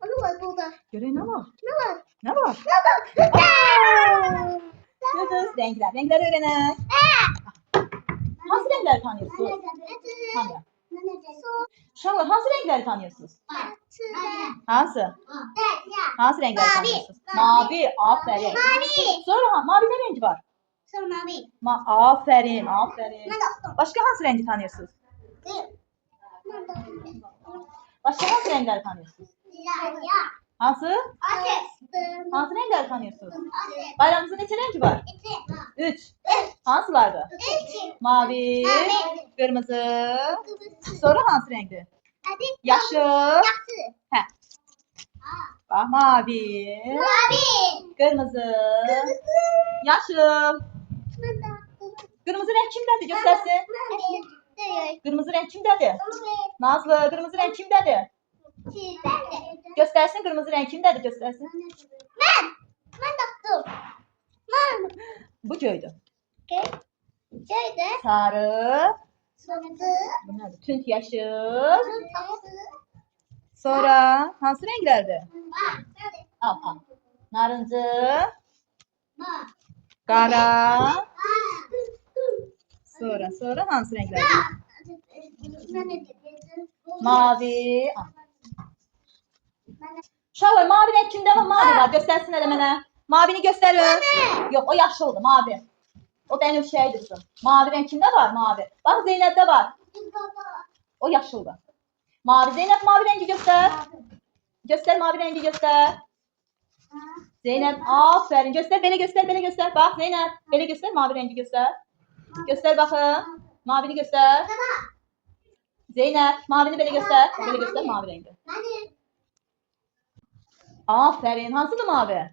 Onu var burada. Görün ne var? Ne var? Ne var? Yıldız, renkler. Renkleri öğrenin. Hangi renkleri tanıyorsunuz? Hangi? Uşaqlar, hangi renkleri tanıyorsunuz? Hansı? Hangi renkleri tanıyorsunuz? Mavi. Aferin. Sonra mavi ne rengi var? Aferin. Aferin. Başka hangi rengi tanıyorsunuz? Başka hangi renkleri tanıyorsunuz? Hansı? Hangi renkleri tanıyorsunuz? Bayramımızın neçə rengi var? 3. Hansılardı? Mavi, kırmızı. Sonra hangi renkti? Yaşıl. Hə. Bax, mavi, kırmızı, yaşıl. Kırmızı renk kimdədir? Göstərsin. Kırmızı renk kimdədir? Nazlı, kırmızı renk kimdədir? Göstərsin, kırmızı renk kimdədir? Göstərsin. Bu göydü. Sarı, bu nədir? Tünd yaşıl. Sonra hansı renklərdir? Al, al. Narıncı, qara. Sonra hansı renklərdir? Mavi. Al. Uşaqlar, mavi renk kimdə var? Mavi var. Göstərsin elə mənə. Mavini göstərin. Yox, o yaşıldır, mavi. O benim şeydir kızım. Mavi renk kimdə var? Mavi. Bak Zeynep'de var. O yaşıldır. Mavi. Zeynep mavi rengi göster. Göster mavi rengi göster. Zeynep aferin. Göster beni göster beni göster. Bak Zeynep beni göster mavi rengi göster. Göster bakın. Mavini göster. Zeynep mavini beni göster. Beni göster mavi rengi. Aferin. Hansıdır mavi?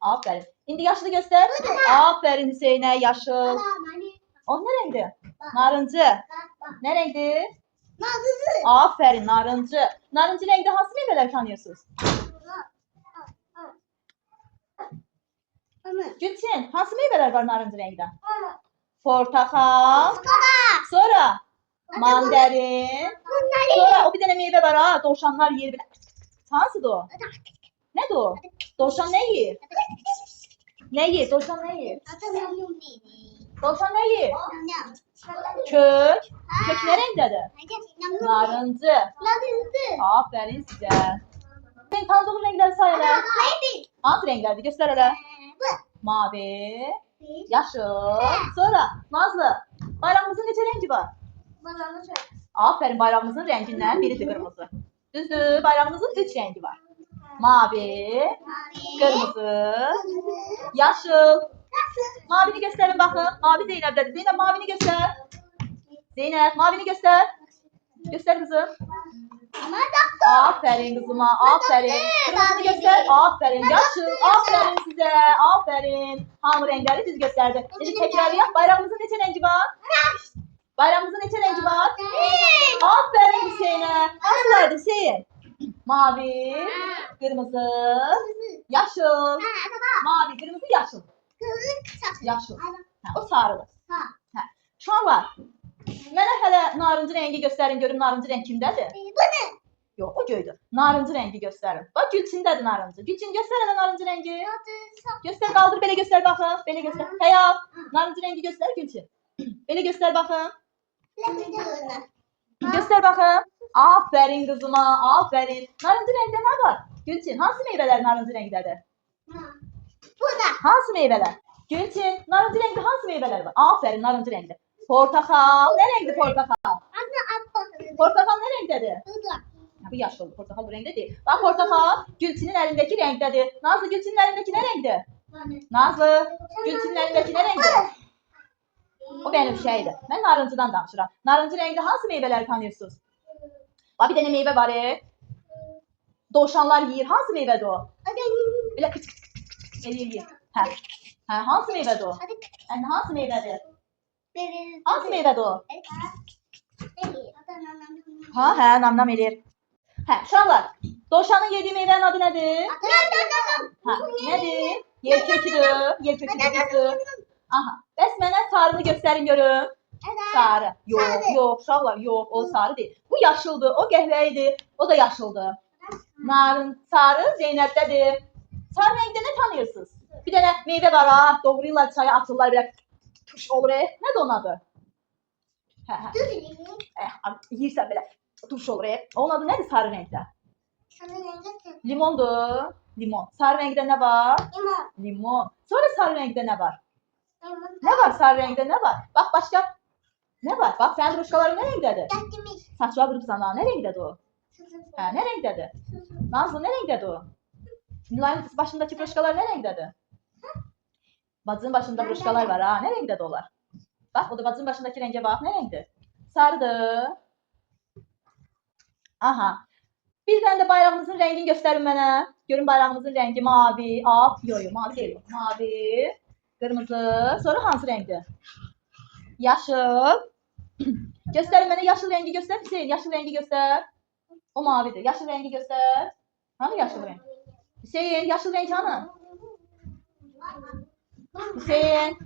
Aferin. Şimdi yaşlı göster. Aferin Hüseyin'e yaşıl. O ne renkti? Narıncı. Ne renkti? Aferin narıncı. Narıncı renkte hangi meyveler tanıyorsunuz? Gülçin, hangi meyveler var narıncı renkte? Portakal. Sonra mandarin. Sonra o bir tane meyve var ha. Doğuşanlar yer bile. Hangisidir o? Nedir o? Doğuşan ne yer? Ne yer? Doğuşan ne yer? Doğuşan ne yer? Kök. Kök ne renktedir? Narıncı. Aferin size. Senin tanıdığın renkleri say hele. Hangi renklerdi? Göster hele. Mavi. Yaşıl. Sonra Nazlı. Bayramımızın neçə rengi var? Aferin bayramımızın renginden biridir kırmızı. Düzdür. Bayramımızın 3 rengi var. Mavi. Kırmızı. Yaşıl. Mavini gösterin bakın. Mavi Zeynep'dedir. Zeynep mavini göster. Zeynep mavini göster. Göster kızım. Aferin kızıma. Aferin. Kırmızını göster. Aferin. Yaşıl. Aferin size. Aferin. Hamur renkleri siz gösterdi. Şimdi tekrarlayalım. Bayramımızın neçə rengi var? Bayramımızın neçə rengi var? Aferin Hüseyin'e. Nasıllardı Hüseyin? Mavi. Kırmızı. Yaşıl. Mavi. Kırmızı. Yaşıl. Yaşıl. Ha, o sarılı. Ha. Şu an var. Mənə hələ narıncı rengi göstərin görüm narıncı renk kimdədir? Yox, o göydür. Narıncı rengi göstərin. Bax Gülçindədir narıncı. Gülçin göstər hələ narıncı rengi. Göstər qaldır belə göstər baxın. Belə göstər. Həyat. Narıncı rengi göstər Gülçin. Belə göstər baxın. Göstər baxın. Aferin kızıma. Aferin. Narıncı renkdə nə var? Gülçin hansı meyvələr narıncı renkdədir? Hansı meyvələr? Gülçin narıncı renkdə hansı meyvələr var? Aferin narıncı renkdə. Portakal. Ne renkli portakal? Portakal ne renktedir? Bu yaşlı portakal bu renkte değil. Bak portakal Gülçin'in elindeki renktedir. Nazlı Gülçin'in elindeki ne renkte? Nazlı Gülçin'in elindeki ne renkte? O benim şeydi. Ben narıncıdan danışıram. Narıncı renkte hangi meyveleri tanıyorsunuz? Bak bir tane meyve var. Doğuşanlar yiyir. Hangi meyvedir o? Böyle kıç kıç kıç kıç yiyir. Ha. Ha, hangi meyvedir o? Yani hangi meyvedir? Hangi meyvedir o? Ha, hə, nam eləyir. Hə, uşaqlar, Doğuşanın yediği meyvenin adı nədir? Ha, nədir? Yer köküdür. Yer köküdür. Aha, bəs mənə sarını göstərin görüm. Sarı. Yox, yox, uşaqlar, yox, o sarı deyil. Bu yaşıldır, o qəhvəyidir, o da yaşıldır. Narın, sarı Zeynep'tedir. Sarı renkte ne tanıyorsunuz? Bir tane meyve var ha. Doğrayırlar çaya atırlar böyle tuş olur. Nedir onun adı? Yiyirsən belə tuş olur. Onun adı nedir sarı renkte? Limondur. Limon. Sarı renkte ne var? Limon. Sonra sarı renkte ne var? Ne var sarı renkte ne var? Bak başka. Ne var? Bak senin ruşkaların ne renktedir? Saçlar vurup sana. Ne renktedir o? Ne renktedir? Nazlı ne renktedir o? Nilay'ın başındaki ruşkalar ne renktedir? Bacının başında ruşkalar var ha. Ne renktedir onlar? Bak o da bacının başındaki renge bak. Ne renktir? Sarıdır. Aha. Bir tane de bayrağımızın rengini gösterin bana. Görün bayrağımızın rengi mavi. Yok mavi değil. Mavi. Kırmızı. Sonra hangi renkti? Yaşıl. Gösterin bana yaşıl rengi göster. Hüseyin yaşıl rengi göster. O mavidir. Yaşıl rengi göster. Hani yaşıl renk? Hüseyin yaşıl renk hani? Hüseyin.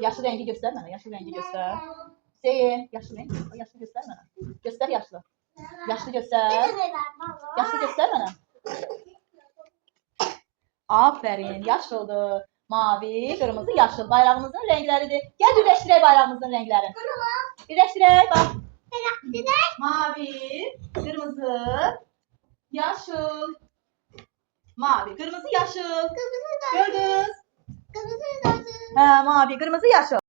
Yaşlı rengi göster bana. Yaşlı rengi göster. Hüseyin. Yaşlı renk. Yaşlı göster bana. Göster yaşlı. Yaşlı göster. Yaşlı göster bana. Aferin. Yaşıldı. Mavi, kırmızı, yaşıl. Bayrağımızın renkleridir. Gel birleştireyim bayrağımızın renklerini. Birleştireyim bak. Mavi, kırmızı, yaşıl. Mavi, kırmızı, yaşıl. Gördünüz. Mavi, kırmızı, yaşıl.